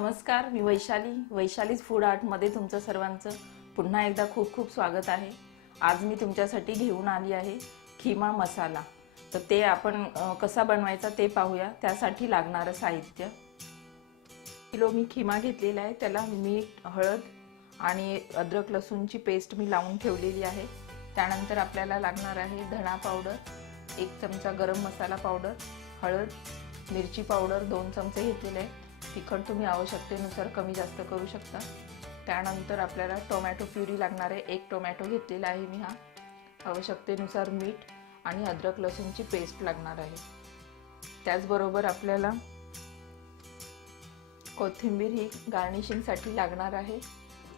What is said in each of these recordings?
नमस्कार, मी वैशालीज फूड आर्टमध्ये तुमचं सर्वांचं पुन्हा एकदा खूप खूप स्वागत आहे। आज मी तुमच्यासाठी घेऊन आली आहे खीमा मसाला। तर ते आपण कसा बनवायचा ते पाहूया। त्यासाठी लागणारं साहित्य, किलो मी खीमा घेतलेला आहे, त्याला मीठ, हळद आणि अद्रक लसूणची पेस्ट मी लावून ठेवलेली आहे। त्यानंतर आपल्याला लागणार आहे धणा पावडर, 1 चमचा गरम मसाला पावडर, हळद, मिरची पावडर 2 चमचे घेतलेले आहे। तिखट तुम्ही आवश्यकतेनुसार कमी जास्त करू शकता। त्यानंतर आपल्याला टोमॅटो प्युरी लागणार आहे, 1 टोमॅटो घेतलेला आहे मी हा। आवश्यकतेनुसार मीठ आणि अद्रक लसूणची पेस्ट लागणार आहे। त्याचबरोबर आपल्याला कोथिंबीर ही गार्निशिंगसाठी लागणार आहे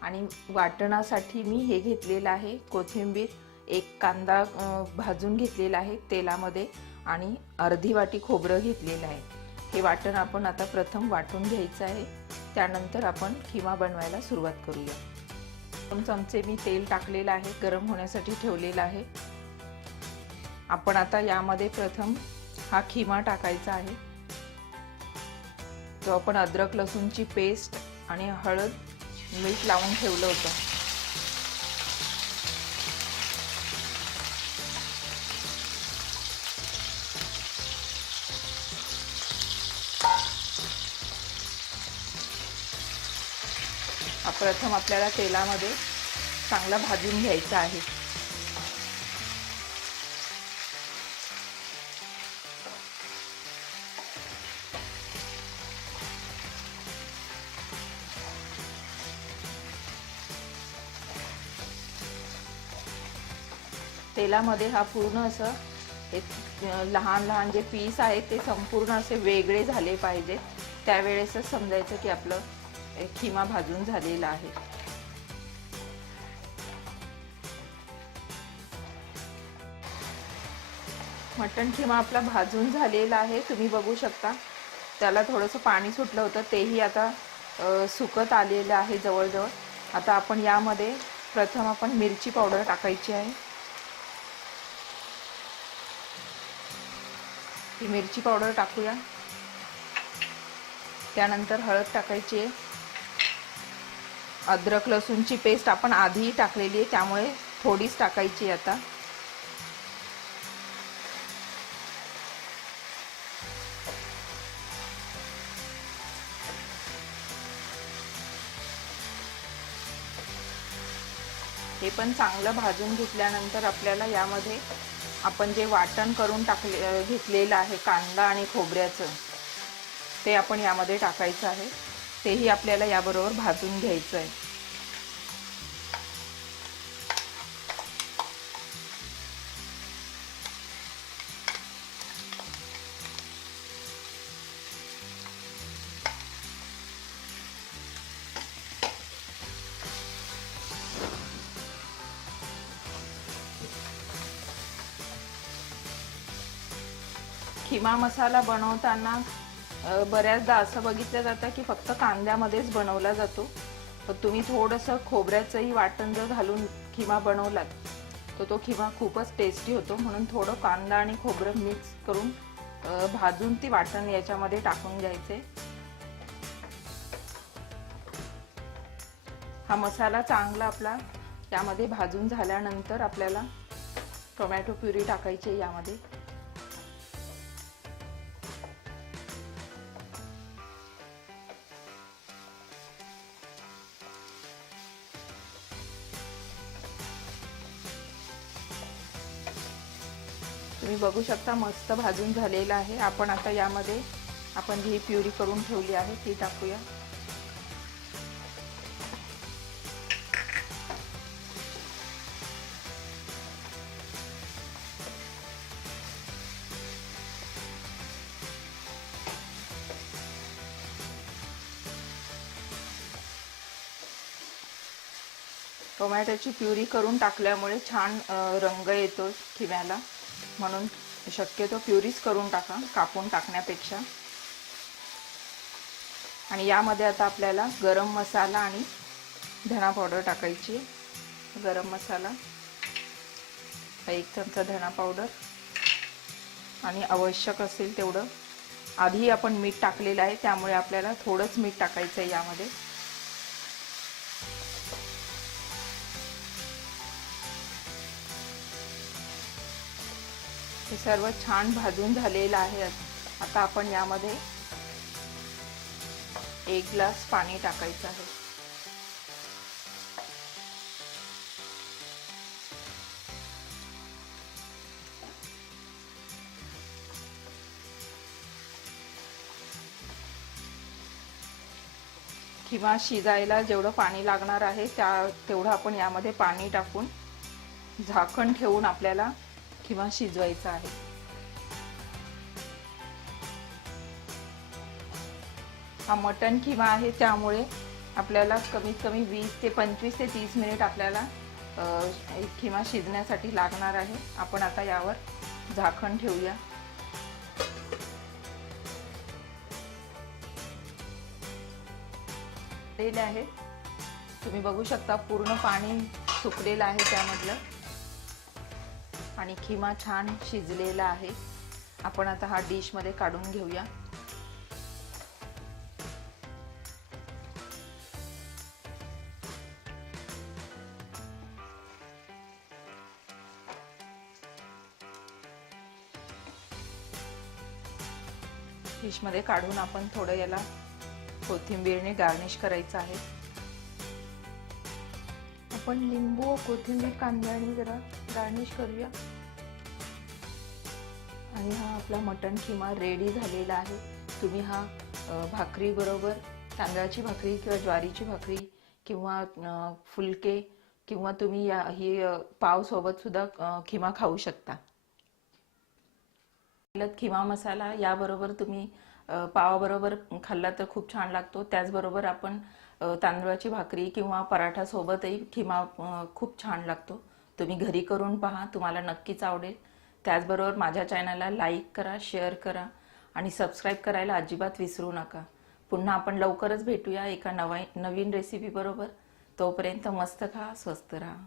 आणि वाटणासाठी मी हे घेतलेलं आहे कोथिंबीर, 1 कांदा भाजून घेतलेला आहे तेलामध्ये आणि अर्धी वाटी खोबरं घेतलेलं आहे। हे वाटण आपण आता प्रथम वाटून घ्यायचं आहे। त्यानंतर आपण खीमा बनवायला सुरुवात करूया। 2 चमचे मी तेल टाकलेलं आहे, गरम होण्यासाठी ठेवलेलं आहे। आपण आता यामध्ये प्रथम हा खीमा टाकायचा आहे, जो आपण अद्रक लसूणची पेस्ट आणि हळद मीठ लावून ठेवलं होतं। प्रथम आपल्याला तेलामध्ये चांगला भाजून घ्यायचा आहे। तेलामध्ये हा पूर्ण असं लहान लहान जे पीस आहेत ते संपूर्ण असे वेगळे झाले पाहिजे। त्यावेळेसच समजायचं की आपलं खीमा भाजून झालेला आहे। मटण खीमा आपला भाजून झालेला आहे, तुम्ही बघू शकता। त्याला थोडंसं पाणी सुटलं होतं, तेही आता सुकत आलेलं आहे जवळजवळ। आता आपण यामध्ये प्रथम आपण मिरची पावडर टाकायची आहे। ही मिरची पावडर टाकूया। त्यानंतर हळद टाकायची आहे। अद्रक लसूणची पेस्ट आपण आधीही टाकलेली आहे, त्यामुळे थोडीच टाकायची आता। हे पण चांगलं भाजून घेतल्यानंतर आपल्याला यामध्ये आपण जे वाटण करून घेतलेलं आहे कांदा आणि खोबऱ्याचं, ते आपण यामध्ये टाकायचं आहे। तेही आपल्याला याबरोबर भाजून घ्यायचं आहे। खीमा मसाला बनवताना बऱ्याचदा असं बघितलं जातं की फक्त कांद्यामध्येच बनवला जातो, पण तुम्ही थोडंसं खोबऱ्याचंही वाटण जर घालून खीमा बनवलात तर तो खीमा खूपच टेस्टी होतो। म्हणून थोडं कांदा आणि खोबरं मिक्स करून भाजून ती वाटण याच्यामध्ये टाकून द्यायचे। हा मसाला चांगला आपला यामध्ये भाजून झाल्यानंतर आपल्याला टोमॅटो प्युरी टाकायची यामध्ये। तुम्ही बघू शकता मस्त भाजून झालेला आहे। आपण आता यामध्ये आपण जी प्युरी करून ठेवली आहे ती टाकूया। टोमॅटोची प्युरी करून टाकल्यामुळे छान रंग येतो खीम्याला, म्हणून शक्यतो प्युरीच करून टाका कापून टाकण्यापेक्षा। आणि यामध्ये आता आपल्याला गरम मसाला आणि धणा पावडर टाकायची। गरम मसाला 1 चमचा, धणा पावडर आणि आवश्यक असेल तेवढं आधी आपण मीठ टाकलेलं आहे, त्यामुळे आपल्याला थोडंच मीठ टाकायचं आहे यामध्ये. हे सर्व छान भाजून झालेलं आहे. आता आपण यामध्ये 1 ग्लास पाणी टाकायचं आहे. किंवा शिजायला जेवढं पाणी लागणार आहे तेवढं आपण यामध्ये पाणी टाकून झाकण ठेवून आपल्याला किंवा शिजवायचं आहे. हा मटण किमा आहे, त्यामुळे आपल्याला कमीत कमी 20 ते 25 ते 30 मिनिट आपल्याला किमा शिजण्यासाठी लागणार आहे. आपण आता यावर झाकण ठेवूया. आहे तुम्ही बघू शकता, पूर्ण पाणी सुकलेलं आहे त्यामधलं आणि खिमा छान शिजलेला आहे. आपण आता हा डिश मध्ये काढून घेऊया. डिश मध्ये काढून आपण थोडं याला कोथिंबीरने गार्निश करायचं आहे. आपण लिंबू, कोथिंबीर, कांद्याने जरा गार्निश करूया. आणि हा आपला मटण किमा रेडी झालेला आहे. तुम्ही हा भाकरी बरोबर, तांदळाची भाकरी किंवा ज्वारीची भाकरी किंवा फुलके किंवा तुम्ही ही पाव सोबत सुद्धा खिमा खाऊ शकता. खिमा मसाला याबरोबर तुम्ही पावाबरोबर खाल्ला तर खूप छान लागतो. त्याचबरोबर आपण तांदळाची भाकरी किंवा पराठा सोबतही खिमा खूप छान लागतो. तुम्ही घरी करून पहा, तुम्हाला नक्कीच आवडेल. त्याचबरोबर माझ्या चॅनलला लाईक करा, शेअर करा आणि सबस्क्राईब करायला अजिबात विसरू नका. पुन्हा आपण लवकरच भेटूया एका नवीन रेसिपी बरोबर. तोपर्यंत मस्त खा, स्वस्त राहा.